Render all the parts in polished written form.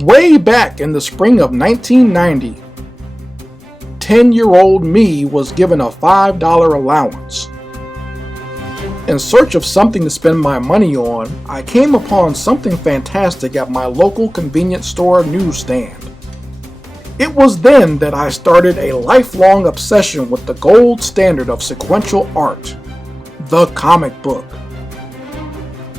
Way back in the spring of 1990, 10-year-old me was given a $5 allowance. In search of something to spend my money on, I came upon something fantastic at my local convenience store newsstand. It was then that I started a lifelong obsession with the gold standard of sequential art, the comic book.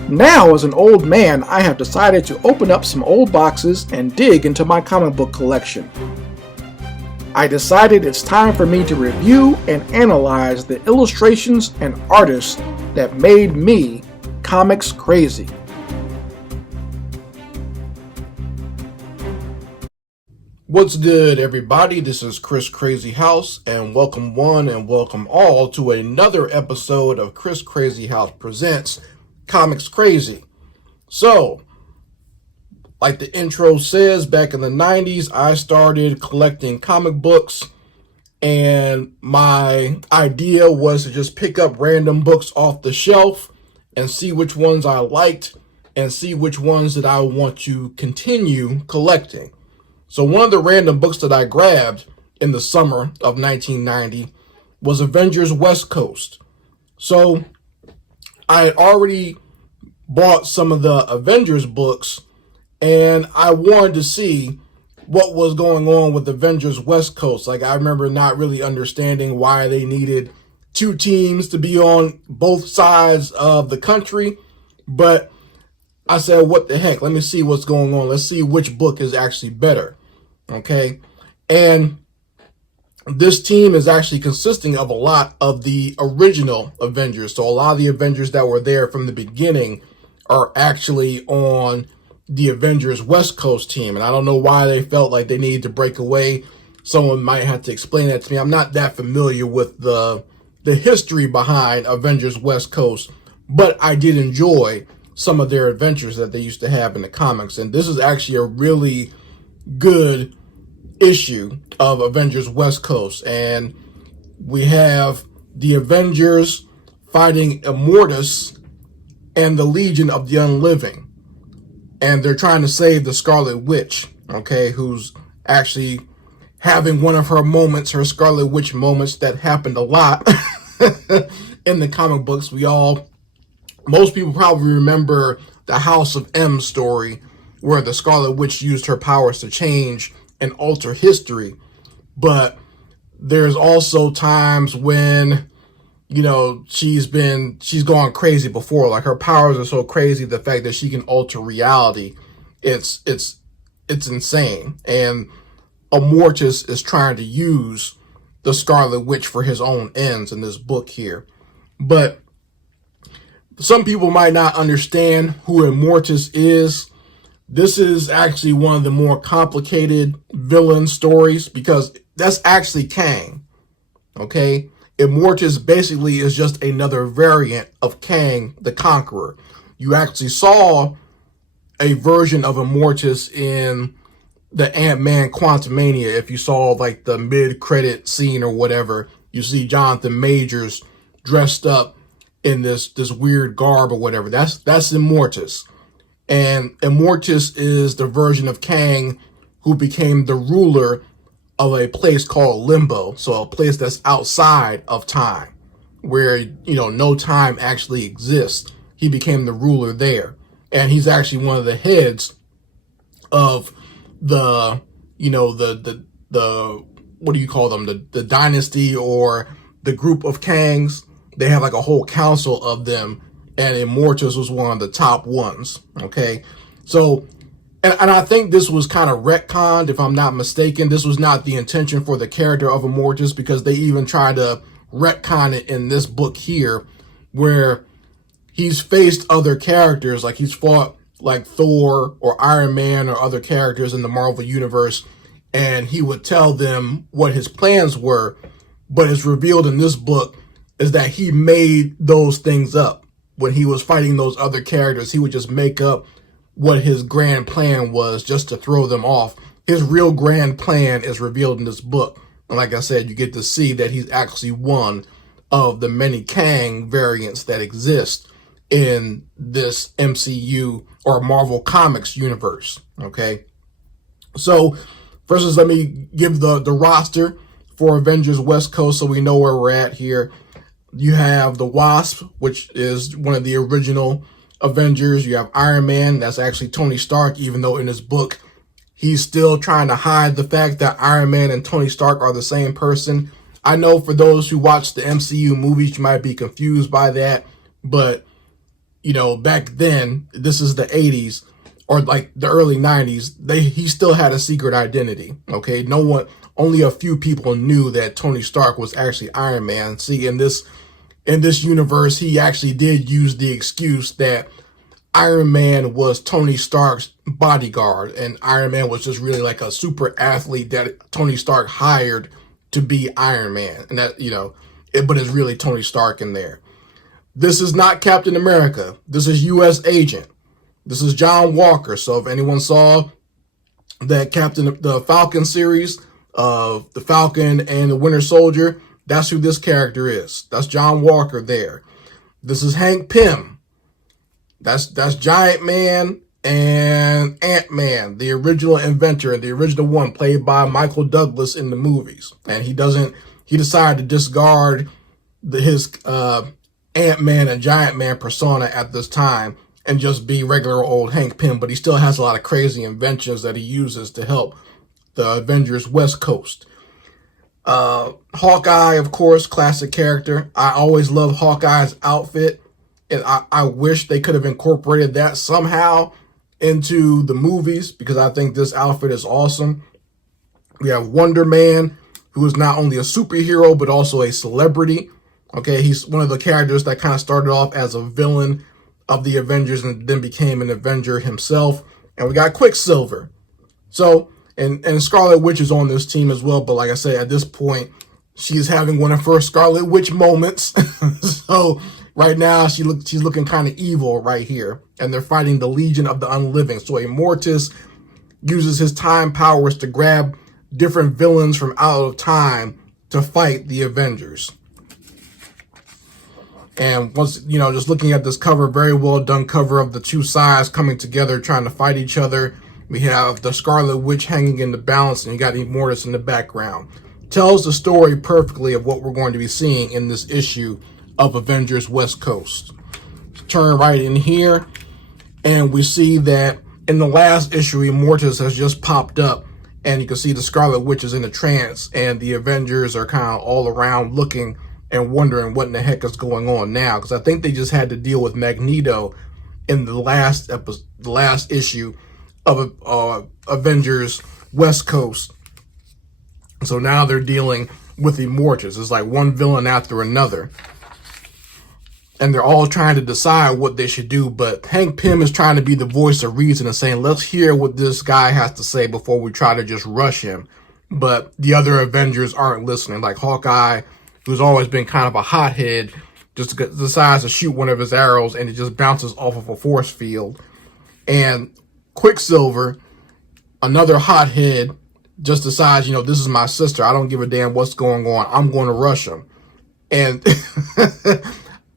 Now, as an old man, I have decided to open up some old boxes and dig into my comic book collection. I decided it's time for me to review and analyze the illustrations and artists that made me comics crazy. What's good, everybody? This is Chris Crazy House, and welcome one and welcome all to another episode of Chris Crazy House Presents Comics Crazy. So, like the intro says, back in the 90s, I started collecting comic books, and my idea was to just pick up random books off the shelf and see which ones I liked and see which ones that I want to continue collecting. So one of the random books that I grabbed in the summer of 1990 was Avengers West Coast. So I had already bought some of the Avengers books, and I wanted to see what was going on with Avengers West Coast. Like, I remember not really understanding why they needed two teams to be on both sides of the country, but I said, what the heck, let me see what's going on. Let's see which book is actually better. Okay, and this team is actually consisting of a lot of the original Avengers. So a lot of the Avengers that were there from the beginning are actually on the Avengers West Coast team. And I don't know why they felt like they needed to break away. Someone might have to explain that to me. I'm not that familiar with the history behind Avengers West Coast, but I did enjoy some of their adventures that they used to have in the comics. And this is actually a really good issue of Avengers West Coast, and we have the Avengers fighting Immortus and the Legion of the Unliving, and they're trying to save the Scarlet Witch, okay, who's actually having one of her moments, her Scarlet Witch moments that happened a lot in the comic books. Most people probably remember the House of M story, where the Scarlet Witch used her powers to change and alter history. But there's also times when, you know, she's gone crazy before. Like, her powers are so crazy, the fact that she can alter reality, it's insane. And Immortus is trying to use the Scarlet Witch for his own ends in this book here. But some people might not understand who Immortus is. This is actually one of the more complicated villain stories, because that's actually Kang, okay? Immortus basically is just another variant of Kang the Conqueror. You actually saw a version of Immortus in the Ant-Man Quantumania. If you saw like the mid-credit scene or whatever, you see Jonathan Majors dressed up in this weird garb or whatever. That's Immortus. And Immortus is the version of Kang who became the ruler of a place called Limbo. So a place that's outside of time, where, you know, no time actually exists. He became the ruler there. And he's actually one of the heads of the, you know, the what do you call them? The dynasty, or the group of Kangs. They have like a whole council of them, and Immortus was one of the top ones, okay? So, and I think this was kind of retconned, if I'm not mistaken. This was not the intention for the character of Immortus, because they even tried to retcon it in this book here, where he's faced other characters, like he's fought like Thor or Iron Man or other characters in the Marvel Universe, and he would tell them what his plans were, but it's revealed in this book is that he made those things up. When he was fighting those other characters, he would just make up what his grand plan was just to throw them off. His real grand plan is revealed in this book. And like I said, you get to see that he's actually one of the many Kang variants that exist in this MCU or Marvel Comics universe, okay? So first, let me give the roster for Avengers West Coast so we know where we're at here. You have the Wasp, which is one of the original Avengers. You have Iron Man, that's actually Tony Stark, even though in his book, he's still trying to hide the fact that Iron Man and Tony Stark are the same person. I know for those who watch the MCU movies, you might be confused by that, but, you know, back then, this is the 80s, or like the early 90s, he still had a secret identity, okay? Only a few people knew that Tony Stark was actually Iron Man. See, in this universe, he actually did use the excuse that Iron Man was Tony Stark's bodyguard, and Iron Man was just really like a super athlete that Tony Stark hired to be Iron Man. And that, you know, but it's really Tony Stark in there. This is not Captain America. This is U.S. Agent. This is John Walker. So if anyone saw that the Falcon series of the Falcon and the Winter Soldier, that's who this character is. That's John Walker there. This is Hank Pym. That's Giant Man and Ant-Man, the original inventor and the original one played by Michael Douglas in the movies. And he decided to discard his Ant-Man and Giant Man persona at this time and just be regular old Hank Pym, but he still has a lot of crazy inventions that he uses to help the Avengers West Coast. Hawkeye, of course, classic character. I always love Hawkeye's outfit, and I wish they could have incorporated that somehow into the movies because I think this outfit is awesome. We have Wonder Man, who is not only a superhero, but also a celebrity. Okay, he's one of the characters that kind of started off as a villain of the Avengers and then became an Avenger himself. And we got Quicksilver. So, and Scarlet Witch is on this team as well. But like I said, at this point, she's having one of her Scarlet Witch moments. So right now, she's looking kind of evil right here. And they're fighting the Legion of the Unliving. So Immortus uses his time powers to grab different villains from out of time to fight the Avengers. And once, you know, just looking at this cover, very well done cover of the two sides coming together, trying to fight each other. We have the Scarlet Witch hanging in the balance, and you got Immortus in the background. Tells the story perfectly of what we're going to be seeing in this issue of Avengers West Coast. Turn right in here, and we see that in the last issue, Immortus has just popped up, and you can see the Scarlet Witch is in a trance, and the Avengers are kind of all around looking and wondering what in the heck is going on now, because I think they just had to deal with Magneto in the last issue of Avengers West Coast. So now they're dealing with Immortus. It's like one villain after another, and they're all trying to decide what they should do. But Hank Pym is trying to be the voice of reason and saying, let's hear what this guy has to say before we try to just rush him. But the other Avengers aren't listening. Like Hawkeye, who's always been kind of a hothead, just decides to shoot one of his arrows and it just bounces off of a force field. And Quicksilver, another hothead, just decides, you know, this is my sister. I don't give a damn what's going on. I'm going to rush him. And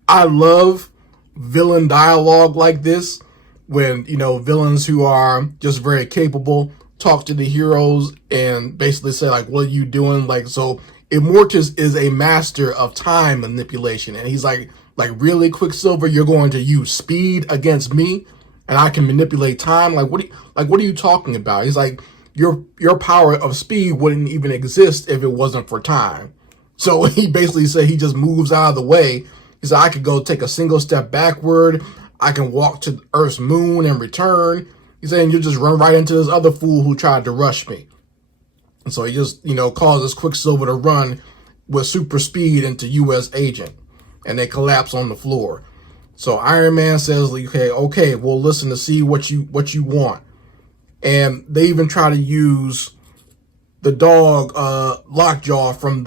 I love villain dialogue like this when, you know, villains who are just very capable talk to the heroes and basically say, like, what are you doing? Like, so Immortus is a master of time manipulation, and he's like really, Quicksilver, you're going to use speed against me, and I can manipulate time? Like, what are you talking about? He's like, your power of speed wouldn't even exist if it wasn't for time. So he basically said he just moves out of the way. He said, I could go take a single step backward. I can walk to Earth's moon and return. He's saying you just run right into this other fool who tried to rush me. And so he just, you know, causes Quicksilver to run with super speed into U.S. Agent, and they collapse on the floor. So Iron Man says, okay, we'll listen to see what you want. And they even try to use the dog Lockjaw from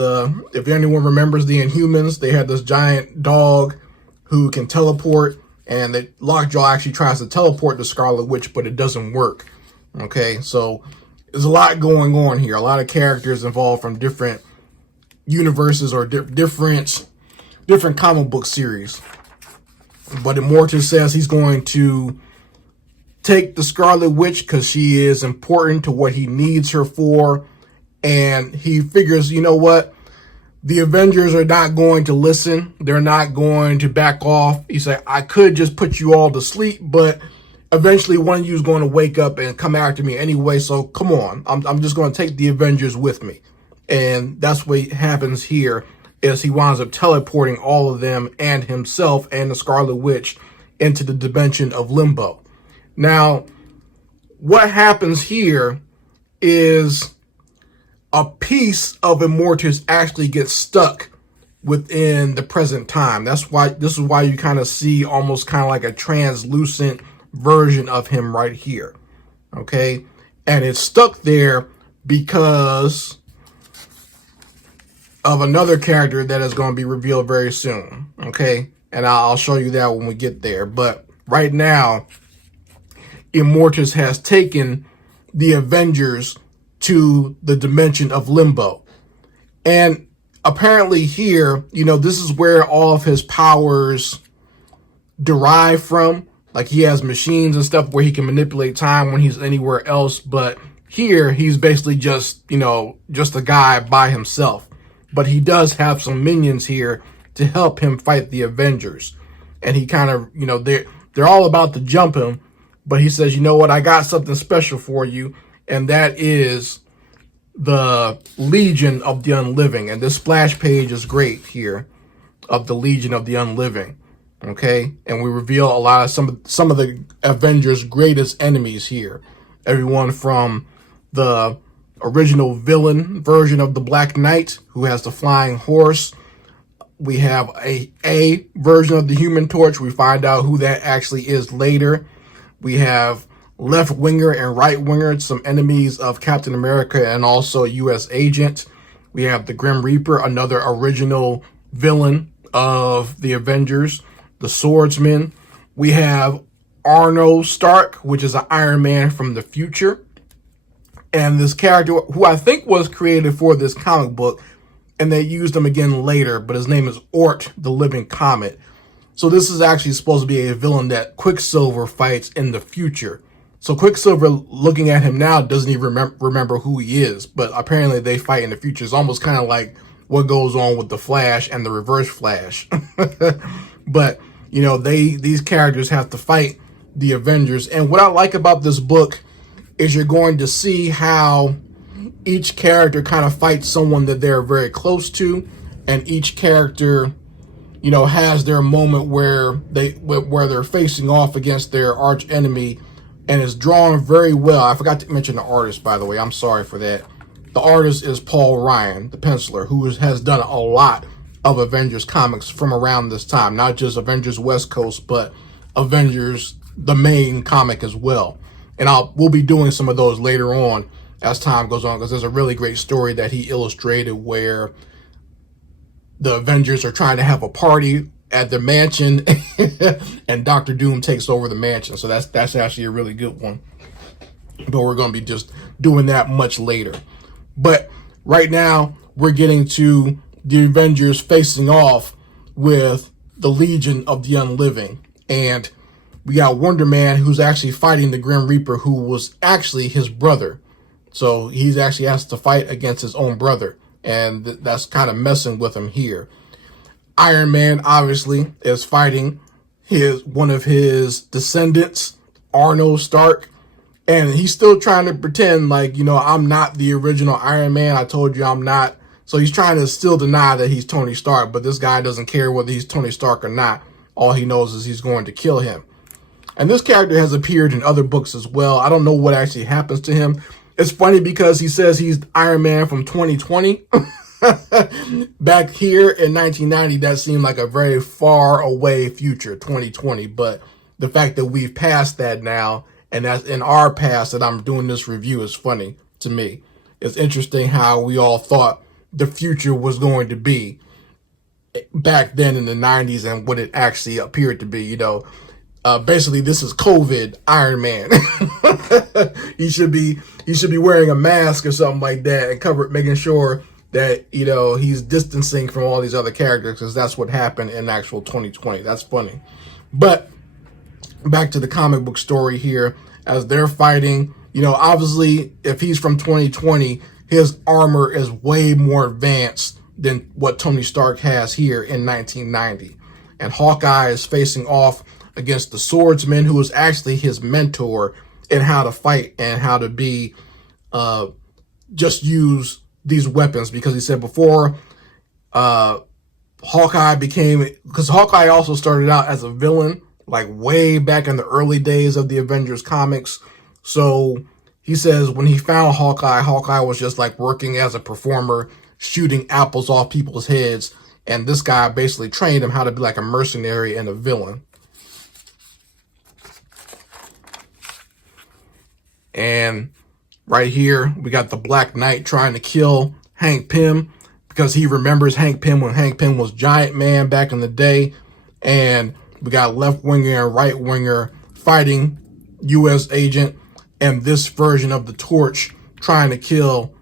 if anyone remembers the Inhumans, they had this giant dog who can teleport, and Lockjaw actually tries to teleport the Scarlet Witch, but it doesn't work. Okay, so there's a lot going on here. A lot of characters involved from different universes or different comic book series. But Immortus says he's going to take the Scarlet Witch because she is important to what he needs her for. And he figures, you know what? The Avengers are not going to listen. They're not going to back off. He said, I could just put you all to sleep, but eventually one of you is going to wake up and come after me anyway. So come on, I'm just going to take the Avengers with me. And that's what happens here, is he winds up teleporting all of them and himself and the Scarlet Witch into the dimension of Limbo. Now, what happens here is a piece of Immortus actually gets stuck within the present time. This is why you kind of see almost kind of like a translucent version of him right here. Okay? And it's stuck there because of another character that is going to be revealed very soon. Okay? And I'll show you that when we get there. But right now, Immortus has taken the Avengers to the dimension of Limbo. And apparently here, you know, this is where all of his powers derive from. Like, he has machines and stuff where he can manipulate time when he's anywhere else. But here, he's basically just, you know, just a guy by himself. But he does have some minions here to help him fight the Avengers. And he kind of, you know, they're all about to jump him. But he says, you know what, I got something special for you. And that is the Legion of the Unliving. And this splash page is great here of the Legion of the Unliving. Okay? And we reveal a lot of some of the Avengers' greatest enemies here. Everyone from the original villain version of the Black Knight, who has the flying horse. We have a version of the Human Torch. We find out who that actually is later. We have left-winger and right-winger, some enemies of Captain America and also U.S. Agent. We have the Grim Reaper, another original villain of the Avengers, the Swordsman. We have Arno Stark, which is an Iron Man from the future. And this character, who I think was created for this comic book, and they used him again later, but his name is Ort, the Living Comet. So this is actually supposed to be a villain that Quicksilver fights in the future. So Quicksilver, looking at him now, doesn't even remember who he is. But apparently they fight in the future. It's almost kind of like what goes on with the Flash and the Reverse Flash. But, you know, these characters have to fight the Avengers. And what I like about this book is you're going to see how each character kind of fights someone that they're very close to. And each character, you know, has their moment where they're facing off against their arch enemy, and it's drawn very well. I forgot to mention the artist, by the way. I'm sorry for that. The artist is Paul Ryan, the penciler, who has done a lot of Avengers comics from around this time. Not just Avengers West Coast, but Avengers, the main comic as well. And we'll be doing some of those later on as time goes on, because there's a really great story that he illustrated where the Avengers are trying to have a party at the mansion and Doctor Doom takes over the mansion. So that's actually a really good one. But we're going to be just doing that much later. But right now, we're getting to the Avengers facing off with the Legion of the Unliving. And we got Wonder Man, who's actually fighting the Grim Reaper, who was actually his brother. So he's actually has to fight against his own brother. And that's kind of messing with him here. Iron Man, obviously, is fighting one of his descendants, Arno Stark. And he's still trying to pretend like, you know, I'm not the original Iron Man. I told you I'm not. So he's trying to still deny that he's Tony Stark. But this guy doesn't care whether he's Tony Stark or not. All he knows is he's going to kill him. And this character has appeared in other books as well. I don't know what actually happens to him. It's funny because he says he's Iron Man from 2020. Back here in 1990, that seemed like a very far away future, 2020. But the fact that we've passed that now, and that's in our past that I'm doing this review, is funny to me. It's interesting how we all thought the future was going to be back then in the 90s and what it actually appeared to be, you know. Basically, this is COVID Iron Man. He should be wearing a mask or something like that and making sure that, you know, he's distancing from all these other characters, because that's what happened in actual 2020. That's funny. But back to the comic book story here. as they're fighting. You know, obviously, if he's from 2020, his armor is way more advanced than what Tony Stark has here in 1990. And Hawkeye is facing off against the swordsman, who is actually his mentor in how to fight and how to be, just use these weapons. Because he said before, Hawkeye because Hawkeye also started out as a villain, like way back in the early days of the Avengers comics. So he says when he found Hawkeye, Hawkeye was just like working as a performer, shooting apples off people's heads. And this guy basically trained him how to be like a mercenary and a villain. And right here, we got the Black Knight trying to kill Hank Pym, because he remembers Hank Pym when Hank Pym was Giant Man back in the day. And we got left winger and right winger fighting U.S. agent and this version of the Torch trying to kill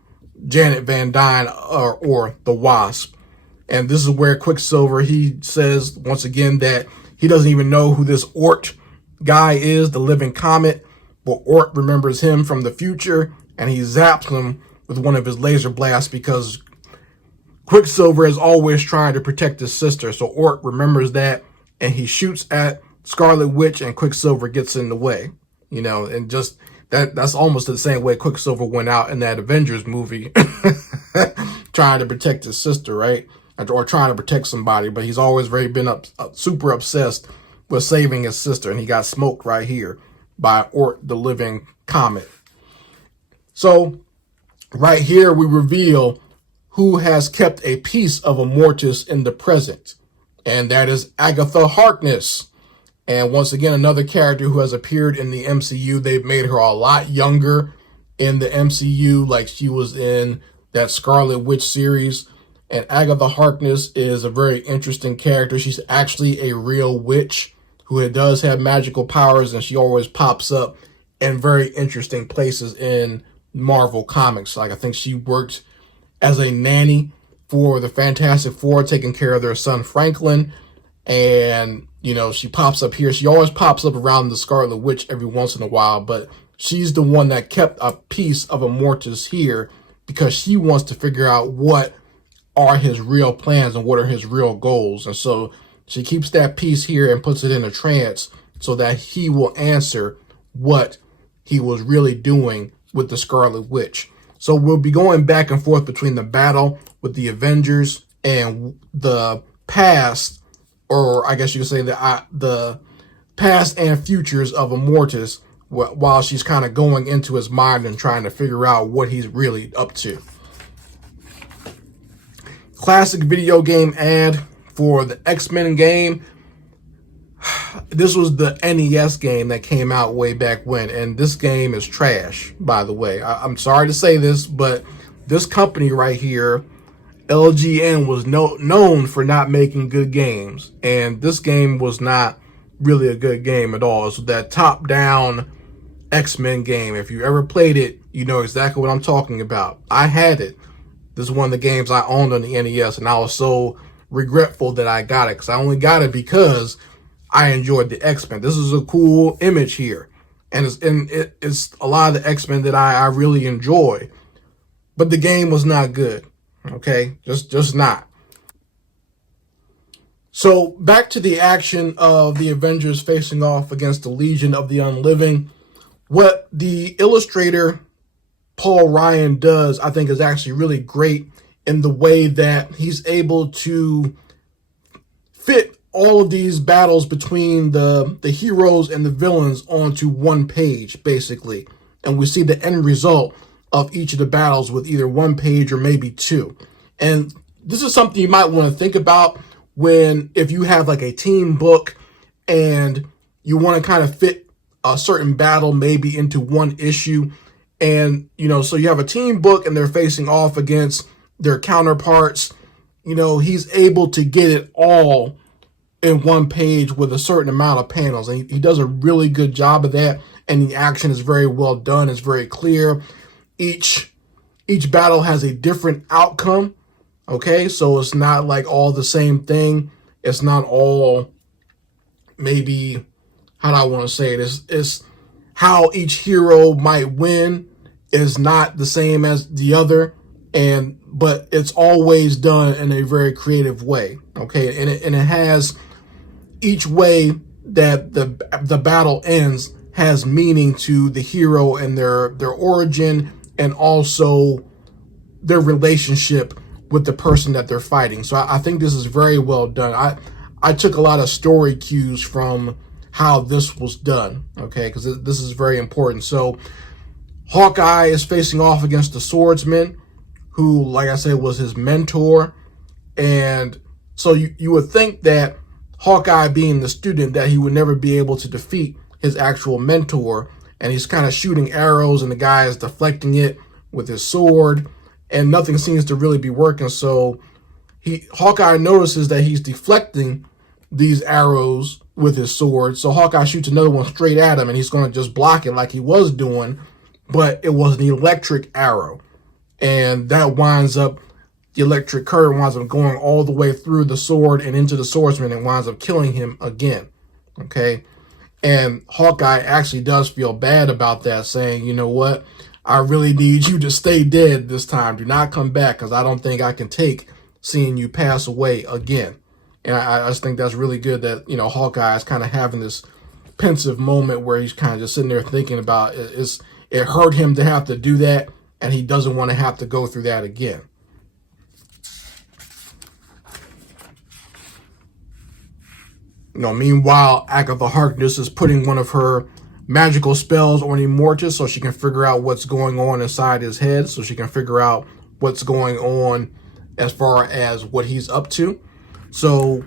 Janet Van Dyne or the Wasp. And this is where Quicksilver, he says once again that he doesn't even know who this Ort guy is, the living comet. But Ort remembers him from the future, and he zaps him with one of his laser blasts because Quicksilver is always trying to protect his sister. So Ort remembers that, and he shoots at Scarlet Witch, and Quicksilver gets in the way. You know, and just that's almost the same way Quicksilver went out in that Avengers movie, trying to protect his sister, right? Or trying to protect somebody, but he's always been super obsessed with saving his sister, and he got smoked right here by Ort, the living comet. So right here we reveal who has kept a piece of Immortus in the present, and that is Agatha Harkness. And once again, another character who has appeared in the MCU. They've made her a lot younger in the MCU, like she was in that Scarlet Witch series. And Agatha Harkness is a very interesting character. She's actually a real witch who does have magical powers, and she always pops up in very interesting places in Marvel Comics. Like I think she worked as a nanny for the Fantastic Four, taking care of their son Franklin. And, you know, she pops up here. She always pops up around the Scarlet Witch every once in a while, but she's the one that kept a piece of Immortus here because she wants to figure out what are his real plans and what are his real goals. And so she keeps that piece here and puts it in a trance so that he will answer what he was really doing with the Scarlet Witch. So we'll be going back and forth between the battle with the Avengers and the past, or I guess you could say the past and futures of Immortus, while she's kind of going into his mind and trying to figure out what he's really up to. Classic video game ad for the X-Men game. This was the NES game that came out way back when, and this game is trash, by the way. I'm sorry to say this, but this company right here, LGN, was known for not making good games, and this game was not really a good game at all. It's that top-down X-Men game. If you ever played it, you know exactly what I'm talking about. I had it. This is one of the games I owned on the NES, and I was so regretful that I got it, because I only got it because I enjoyed the X-Men. This is a cool image here, and it's a lot of the X-Men that I really enjoy, but the game was not good. Okay, just not. So back to the action of the Avengers facing off against the Legion of the Unliving. What the illustrator Paul Ryan does, I think, is actually really great in the way that he's able to fit all of these battles between the heroes and the villains onto one page, basically. And we see the end result of each of the battles with either one page or maybe two. And this is something you might want to think about if you have like a team book and you want to kind of fit a certain battle maybe into one issue. And, you know, so you have a team book and they're facing off against their counterparts. You know, he's able to get it all in one page with a certain amount of panels. And he does a really good job of that. And the action is very well done. It's very clear. Each battle has a different outcome. Okay, so it's not like all the same thing. It's not all maybe, how do I want to say it? It's how each hero might win is not the same as the other, but it's always done in a very creative way. Okay, and it has each way that the battle ends has meaning to the hero and their origin, and also their relationship with the person that they're fighting. So I think this is very well done. I took a lot of story cues from how this was done, okay, because this is very important. So Hawkeye is facing off against the swordsman, who, like I said, was his mentor. And so you would think that Hawkeye, being the student, that he would never be able to defeat his actual mentor. And he's kind of shooting arrows, and the guy is deflecting it with his sword, and nothing seems to really be working. So Hawkeye notices that he's deflecting these arrows with his sword. So Hawkeye shoots another one straight at him, and he's going to just block it like he was doing, but it was an electric arrow. And that winds up, the electric current winds up going all the way through the sword and into the swordsman, and winds up killing him again. Okay. And Hawkeye actually does feel bad about that, saying, you know what, I really need you to stay dead this time. Do not come back, because I don't think I can take seeing you pass away again. And I just think that's really good that, you know, Hawkeye is kind of having this pensive moment where he's kind of just sitting there thinking about it hurt him to have to do that, and he doesn't want to have to go through that again. You know, meanwhile, Agatha Harkness is putting one of her magical spells on Immortus so she can figure out what's going on inside his head, so she can figure out what's going on as far as what he's up to. So,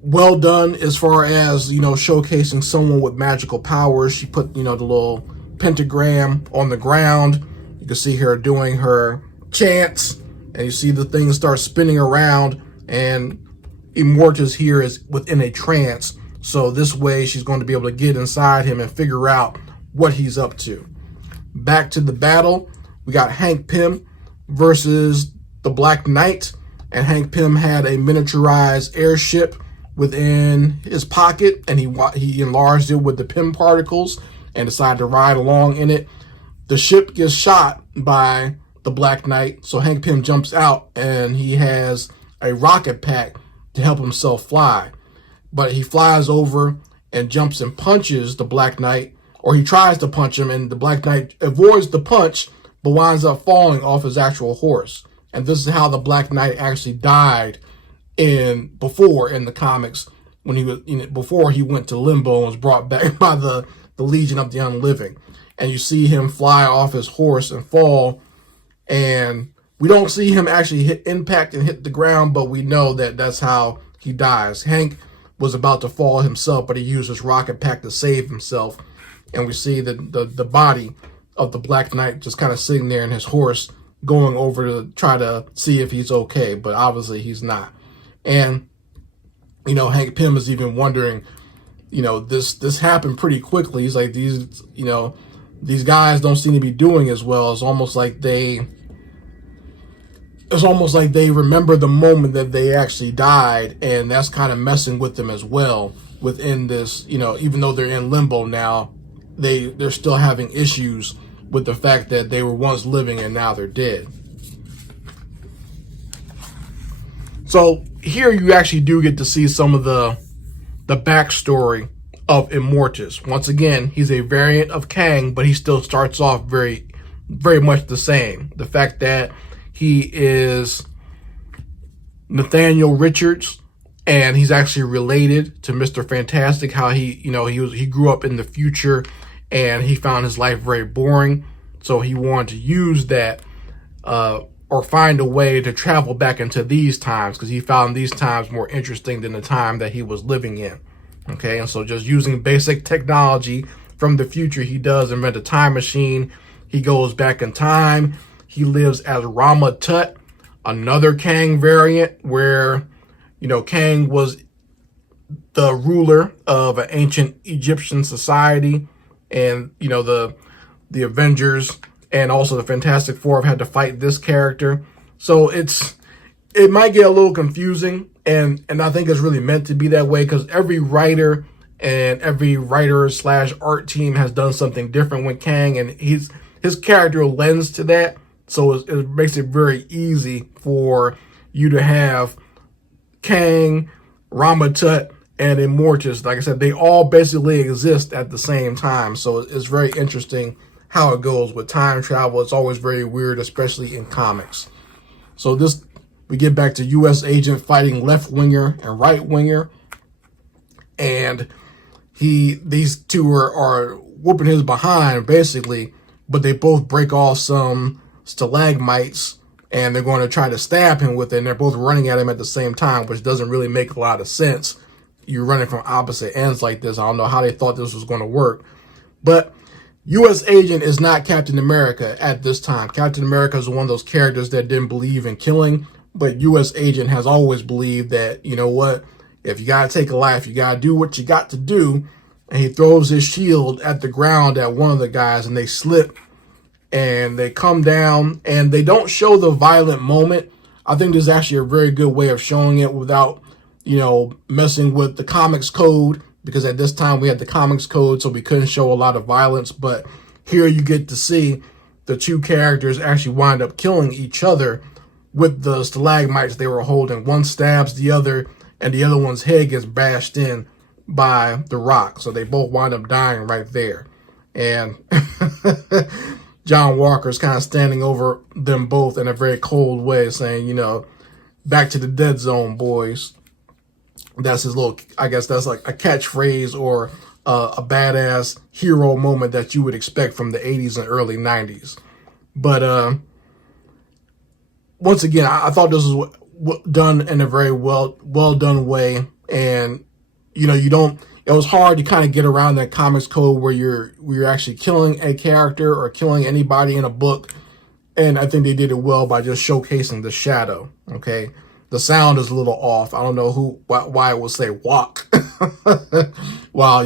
well done as far as, you know, showcasing someone with magical powers. She put, you know, the little pentagram on the ground. You can see her doing her chants, and you see the thing start spinning around, and Immortus here is within a trance. So this way she's going to be able to get inside him and figure out what he's up to. Back to the battle. We got Hank Pym versus the Black Knight. And Hank Pym had a miniaturized airship within his pocket, and he enlarged it with the Pym particles and decided to ride along in it. The ship gets shot by the Black Knight, so Hank Pym jumps out, and he has a rocket pack to help himself fly. But he flies over and jumps and punches the Black Knight, or he tries to punch him, and the Black Knight avoids the punch but winds up falling off his actual horse. And this is how the Black Knight actually died before in the comics, when he was, you know, before he went to Limbo and was brought back by the Legion of the Unliving. And you see him fly off his horse and fall, and we don't see him actually impact and hit the ground, but we know that that's how he dies. Hank was about to fall himself, but he used his rocket pack to save himself. And we see the body of the Black Knight just kind of sitting there, and his horse going over to try to see if he's okay, but obviously he's not. And, you know, Hank Pym is even wondering, you know, this happened pretty quickly. He's like, these guys don't seem to be doing as well. It's almost like they remember the moment that they actually died, and that's kind of messing with them as well within this, you know, even though they're in limbo now, they're still having issues with the fact that they were once living and now they're dead. So here you actually do get to see some of the backstory of Immortus. Once again, he's a variant of Kang, but he still starts off very, very much the same. The fact that he is Nathaniel Richards, and he's actually related to Mr. Fantastic, how he grew up in the future, and he found his life very boring. So he wanted to use that or find a way to travel back into these times, because he found these times more interesting than the time that he was living in. Okay, and so just using basic technology from the future, he does invent a time machine. He goes back in time. He lives as Rama Tut, another Kang variant where, you know, Kang was the ruler of an ancient Egyptian society, and, you know, the Avengers and also the Fantastic Four have had to fight this character. So it might get a little confusing, and I think it's really meant to be that way, because every writer and every writer slash art team has done something different with Kang, and his character lends to that. So it makes it very easy for you to have Kang, Ramatut, and Immortus. Like I said, they all basically exist at the same time. So it's very interesting how it goes with time travel. It's always very weird, especially in comics. So we get back to U.S. agent fighting left winger and right winger, and these two are whooping his behind basically, but they both break off some stalagmites and they're going to try to stab him with it, and they're both running at him at the same time, which doesn't really make a lot of sense. You're running from opposite ends like this. I don't know how they thought this was going to work. But U.S. Agent is not Captain America at this time. Captain America is one of those characters that didn't believe in killing, but U.S. Agent has always believed that, you know what, if you got to take a life, you got to do what you got to do. And he throws his shield at the ground at one of the guys, and they slip and they come down, and they don't show the violent moment. I think this is actually a very good way of showing it without, messing with the comics code, because at this time we had the comics code, so we couldn't show a lot of violence. But here you get to see the two characters actually wind up killing each other with the stalagmites they were holding. One stabs the other, and the other one's head gets bashed in by the rock. So they both wind up dying right there. And John Walker's kind of standing over them both in a very cold way, saying, back to the dead zone, boys. That's his little, I guess that's like a catchphrase or a badass hero moment that you would expect from the 80s and early 90s. But once again, I thought this was done in a very well done way. And, it was hard to kind of get around that comics code where you're actually killing a character or killing anybody in a book. And I think they did it well by just showcasing the shadow. Okay. The sound is a little off. I don't know why it would say walk while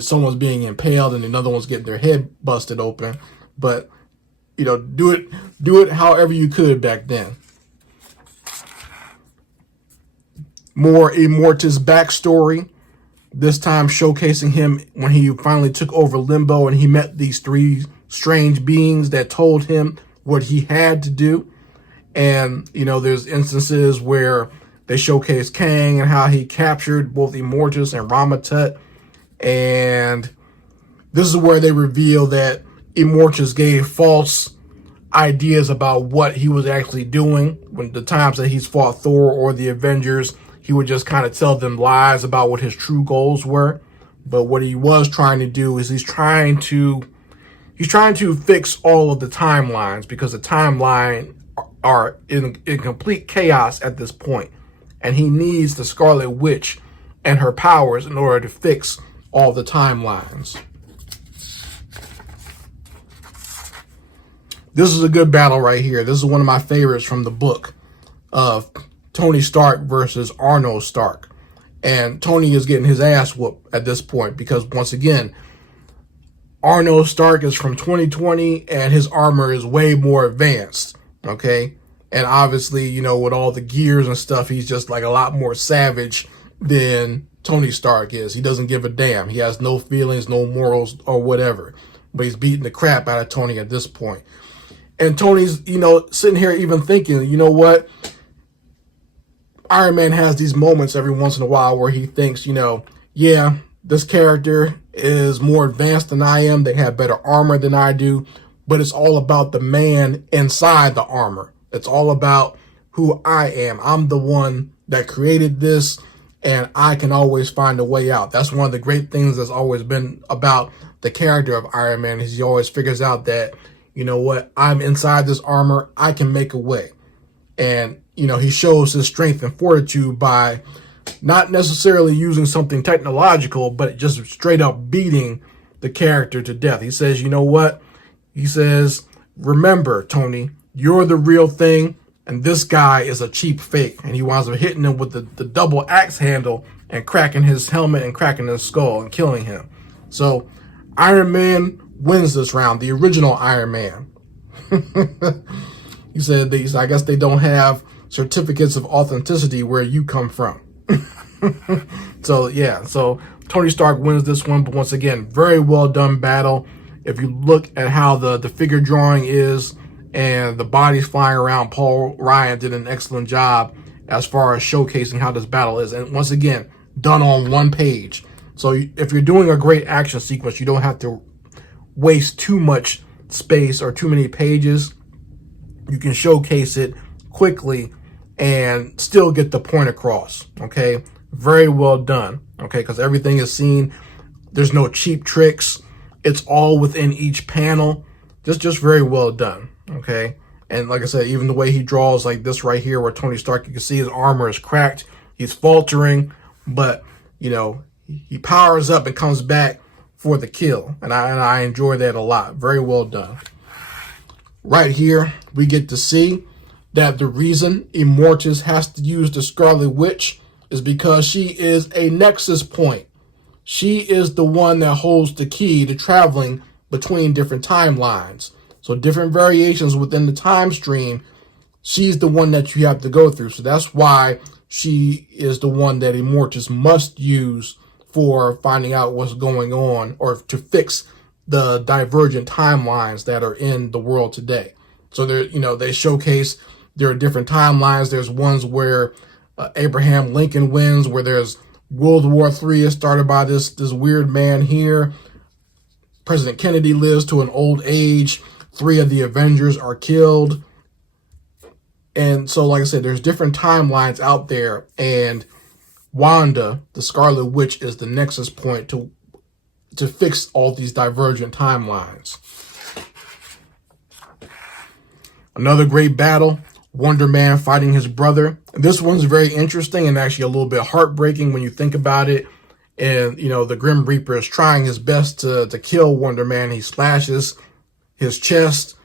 someone's being impaled and another one's getting their head busted open. But, do it however you could back then. More Immortus backstory. This time showcasing him when he finally took over Limbo and he met these three strange beings that told him what he had to do. And, there's instances where they showcase Kang and how he captured both Immortus and Ramatut. And this is where they reveal that Immortus gave false ideas about what he was actually doing. When the times that he's fought Thor or the Avengers, he would just kind of tell them lies about what his true goals were. But what he was trying to do is he's trying to fix all of the timelines, because the timeline are in complete chaos at this point. And he needs the Scarlet Witch and her powers in order to fix all the timelines. This is a good battle right here. This is one of my favorites from the book of Tony Stark versus Arnold Stark. And Tony is getting his ass whooped at this point because, once again, Arnold Stark is from 2020 and his armor is way more advanced. Okay. And obviously, with all the gears and stuff, he's just like a lot more savage than Tony Stark is. He doesn't give a damn. He has no feelings, no morals or whatever. But he's beating the crap out of Tony at this point. And Tony's, sitting here even thinking, you know what? Iron Man has these moments every once in a while where he thinks, yeah, this character is more advanced than I am. They have better armor than I do. But it's all about the man inside the armor. It's all about who I am. I'm the one that created this, and I can always find a way out. That's one of the great things that's always been about the character of Iron Man, is he always figures out that, I'm inside this armor. I can make a way. And, he shows his strength and fortitude by not necessarily using something technological, but just straight up beating the character to death. He says, you know what? He says, remember, Tony, you're the real thing, and this guy is a cheap fake. And he winds up hitting him with the double axe handle and cracking his helmet and cracking his skull and killing him. So Iron Man wins this round, the original Iron Man. He said, I guess they don't have certificates of authenticity where you come from. So, yeah, so Tony Stark wins this one, but once again, very well done battle. If you look at how the figure drawing is and the bodies flying around, Paul Ryan did an excellent job as far as showcasing how this battle is. And once again, done on one page. So if you're doing a great action sequence, you don't have to waste too much space or too many pages. You can showcase it quickly and still get the point across. Okay, very well done. Okay, because everything is seen. There's no cheap tricks. It's all within each panel. Just very well done. Okay, and like I said, even the way he draws like this right here, where Tony Stark, you can see his armor is cracked. He's faltering, but you know, he powers up and comes back for the kill, and I enjoy that a lot. Very well done. Right here, we get to see that the reason Immortus has to use the Scarlet Witch is because she is a nexus point. She is the one that holds the key to traveling between different timelines. So different variations within the time stream, she's the one that you have to go through. So that's why she is the one that Immortus must use for finding out what's going on, or to fix the divergent timelines that are in the world today. So there, you know, they showcase there are different timelines. There's ones where Abraham Lincoln wins, where there's World War III is started by this weird man here. President Kennedy lives to an old age. 3 of the Avengers are killed. And so, like I said, there's different timelines out there, and Wanda, the Scarlet Witch, is the nexus point to fix all these divergent timelines. Another great battle, Wonder Man fighting his brother. This one's very interesting and actually a little bit heartbreaking when you think about it. And, you know, the Grim Reaper is trying his best to kill Wonder Man. He slashes his chest.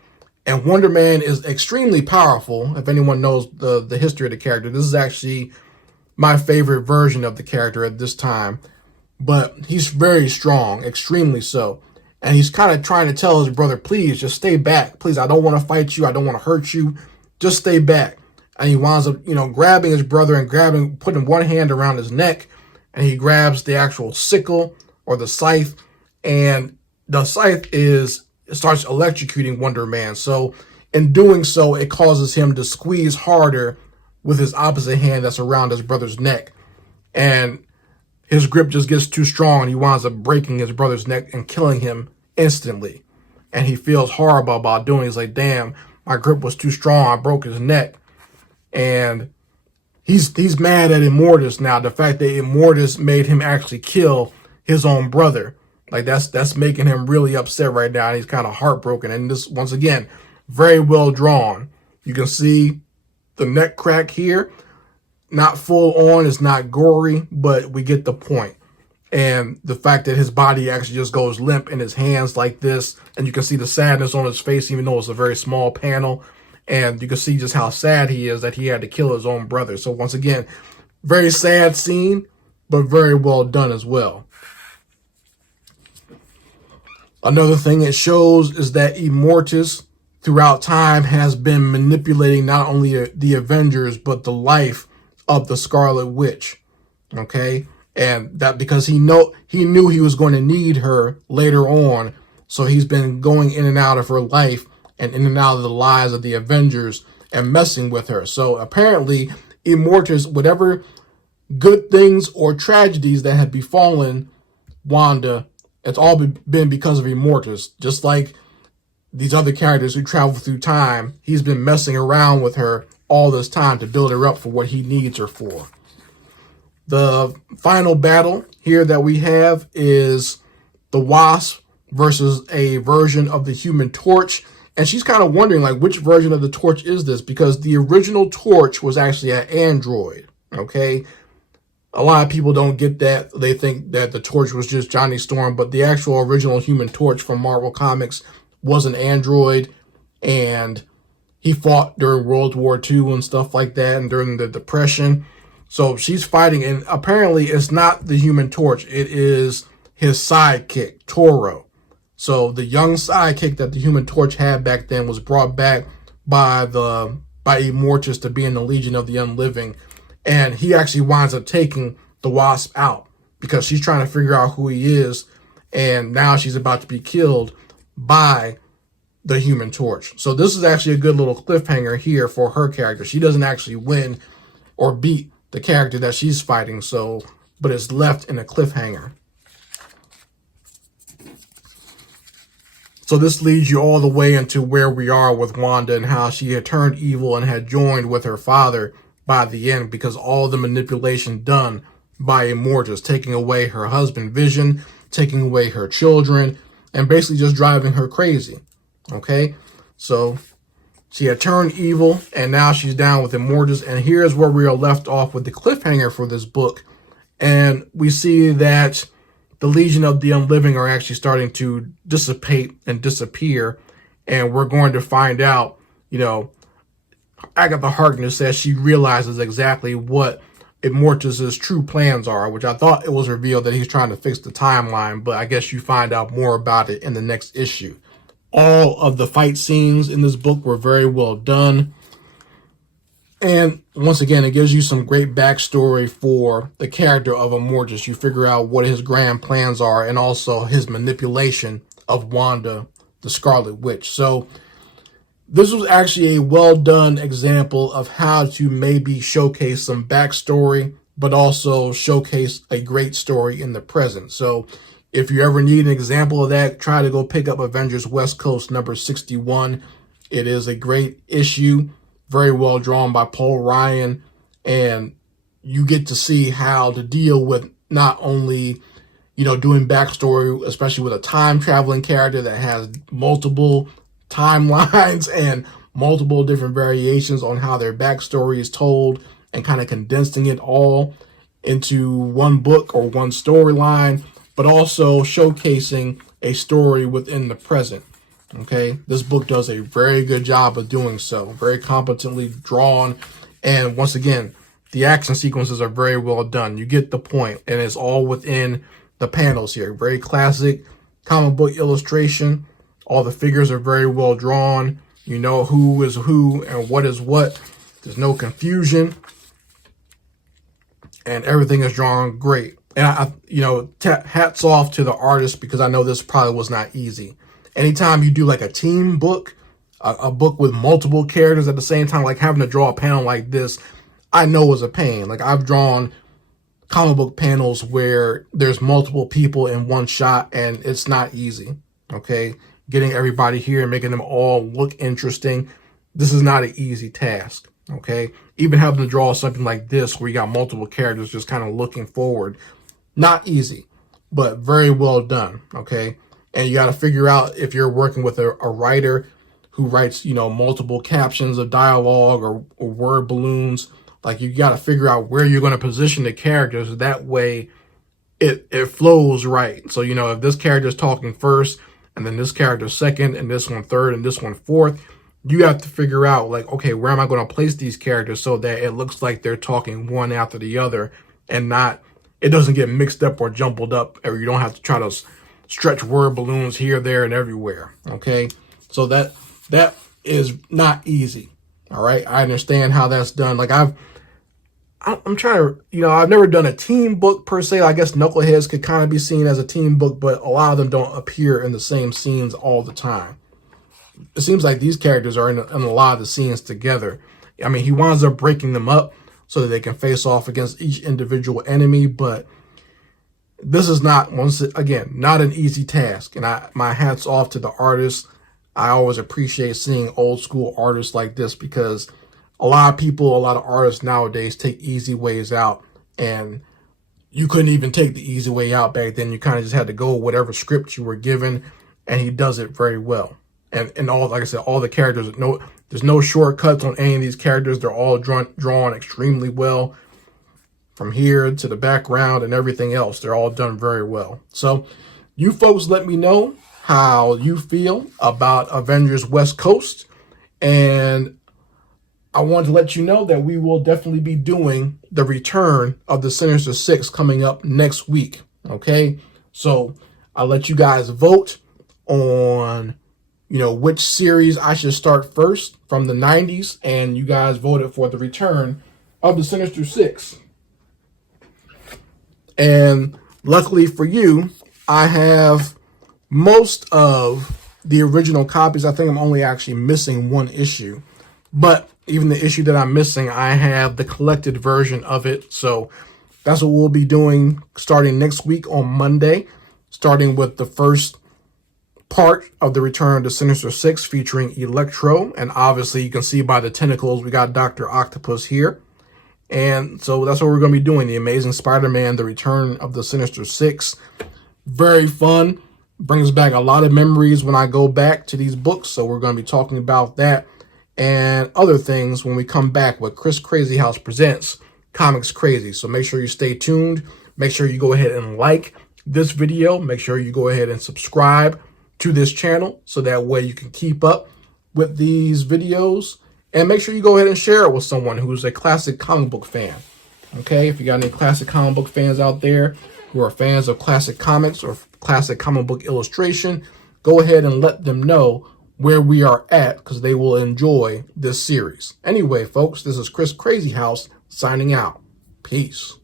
And Wonder Man is extremely powerful. If anyone knows the history of the character, this is actually my favorite version of the character at this time. But he's very strong, extremely so. And he's kind of trying to tell his brother, please, just stay back. Please, I don't want to fight you. I don't want to hurt you. Just stay back. And he winds up, you know, grabbing his brother and putting one hand around his neck. And he grabs the actual sickle or the scythe. And the scythe starts electrocuting Wonder Man. So in doing so, it causes him to squeeze harder with his opposite hand that's around his brother's neck. And his grip just gets too strong, and he winds up breaking his brother's neck and killing him instantly. And he feels horrible about doing it. He's like, damn, my grip was too strong. I broke his neck. And he's mad at Immortus now. The fact that Immortus made him actually kill his own brother. Like, that's making him really upset right now. And he's kind of heartbroken. And this, once again, very well drawn. You can see the neck crack here. Not full on, it's not gory, but we get the point. And the fact that his body actually just goes limp in his hands like this, and you can see the sadness on his face, even though it's a very small panel. And you can see just how sad he is that he had to kill his own brother. So once again, very sad scene, but very well done as well. Another thing it shows is that Immortus, throughout time, has been manipulating not only the Avengers, but the life of the Scarlet Witch. Okay? And that because he knew he was going to need her later on. So he's been going in and out of her life and in and out of the lives of the Avengers and messing with her. So apparently, Immortus, whatever good things or tragedies that have befallen Wanda, it's all been because of Immortus. Just like these other characters who travel through time, he's been messing around with her all this time to build her up for what he needs her for. The final battle here that we have is the Wasp versus a version of the Human Torch. And she's kind of wondering, like, which version of the Torch is this? Because the original Torch was actually an android, okay? A lot of people don't get that. They think that the Torch was just Johnny Storm, but the actual original Human Torch from Marvel Comics was an android, and he fought during World War II and stuff like that, and during the Depression. So she's fighting, and apparently it's not the Human Torch. It is his sidekick, Toro. So the young sidekick that the Human Torch had back then was brought back by Immortus to be in the Legion of the Unliving, and he actually winds up taking the Wasp out. because she's trying to figure out who he is, and now she's about to be killed by the Human Torch. So this is actually a good little cliffhanger here for her character. She doesn't actually win or beat the character that she's fighting, so but it's left in a cliffhanger. So this leads you all the way into where we are with Wanda and how she had turned evil and had joined with her father by the end, because all the manipulation done by Immortus, taking away her husband Vision, taking away her children, and basically just driving her crazy. Okay, so she had turned evil, and now she's down with Immortus, and here's where we are left off with the cliffhanger for this book. And we see that the Legion of the Unliving are actually starting to dissipate and disappear, and we're going to find out, you know, Agatha Harkness says she realizes exactly what Immortus's true plans are, which I thought it was revealed that he's trying to fix the timeline, but I guess you find out more about it in the next issue. All of the fight scenes in this book were very well done. And once again, it gives you some great backstory for the character of Immortus. You figure out what his grand plans are and also his manipulation of Wanda, the Scarlet Witch. So this was actually a well done example of how to maybe showcase some backstory, but also showcase a great story in the present. So if you ever need an example of that, try to go pick up Avengers West Coast number 61. It is a great issue, very well drawn by Paul Ryan, and you get to see how to deal with not only, you know, doing backstory, especially with a time traveling character that has multiple timelines and multiple different variations on how their backstory is told, and kind of condensing it all into one book or one storyline, but also showcasing a story within the present. Okay, this book does a very good job of doing so, very competently drawn, and once again, the action sequences are very well done. You get the point, and it's all within the panels here. Very classic comic book illustration. All the figures are very well drawn. You know who is who and what is what. There's no confusion, and everything is drawn great. And you know, hats off to the artist, because I know this probably was not easy. Anytime you do like a team book, a book with multiple characters at the same time, like having to draw a panel like this, I know was a pain. Like I've drawn comic book panels where there's multiple people in one shot, and it's not easy. Okay, getting everybody here and making them all look interesting, this is not an easy task. Okay, even having to draw something like this where you got multiple characters just kind of looking forward, not easy, but very well done. Okay, and you got to figure out if you're working with a writer who writes, you know, multiple captions of dialogue or word balloons. Like you got to figure out where you're going to position the characters. That way it flows right. So, you know, if this character is talking first, and then this character second, and this one third, and this one fourth, you have to figure out, like, okay, where am I going to place these characters so that it looks like they're talking one after the other, and not, it doesn't get mixed up or jumbled up, or you don't have to try to stretch word balloons here, there, and everywhere. Okay, so that is not easy. All right, I understand how that's done. Like I'm trying to, you know, I've never done a team book per se. I guess Nukkull-Headz could kind of be seen as a team book, but a lot of them don't appear in the same scenes all the time. It seems like these characters are in a lot of the scenes together. I mean, he winds up breaking them up so that they can face off against each individual enemy, but this is not, once again, not an easy task. And my hat's off to the artists. I always appreciate seeing old school artists like this, because a lot of people, a lot of artists nowadays take easy ways out, and you couldn't even take the easy way out back then. You kind of just had to go with whatever script you were given, and he does it very well. And all, like I said, all the characters, there's no shortcuts on any of these characters. They're all drawn extremely well, from here to the background and everything else. They're all done very well. So you folks let me know how you feel about Avengers West Coast, and I want to let you know that we will definitely be doing the return of the Sinister Six coming up next week. Okay, so I'll let you guys vote on, you know, which series I should start first from the 90s, and you guys voted for the return of the Sinister Six. And Luckily for you, I have most of the original copies. I think I'm only actually missing one issue, but even the issue that I'm missing, I have the collected version of it. So that's what we'll be doing starting next week on Monday, starting with the first part of the Return to Sinister Six featuring Electro. And obviously you can see by the tentacles, we got Dr. Octopus here. And so that's what we're going to be doing. The Amazing Spider-Man, the Return of the Sinister Six. Very fun. Brings back a lot of memories when I go back to these books. So we're going to be talking about that and other things when we come back with Chris Crazy House Presents Comics Crazy. So make sure you stay tuned. Make sure you go ahead and like this video. Make sure you go ahead and subscribe to this channel so that way you can keep up with these videos. And make sure you go ahead and share it with someone who's a classic comic book fan. Okay, if you got any classic comic book fans out there who are fans of classic comics or classic comic book illustration, go ahead and let them know where we are at, because they will enjoy this series. Anyway, folks, this is Chris Crazy House signing out. Peace.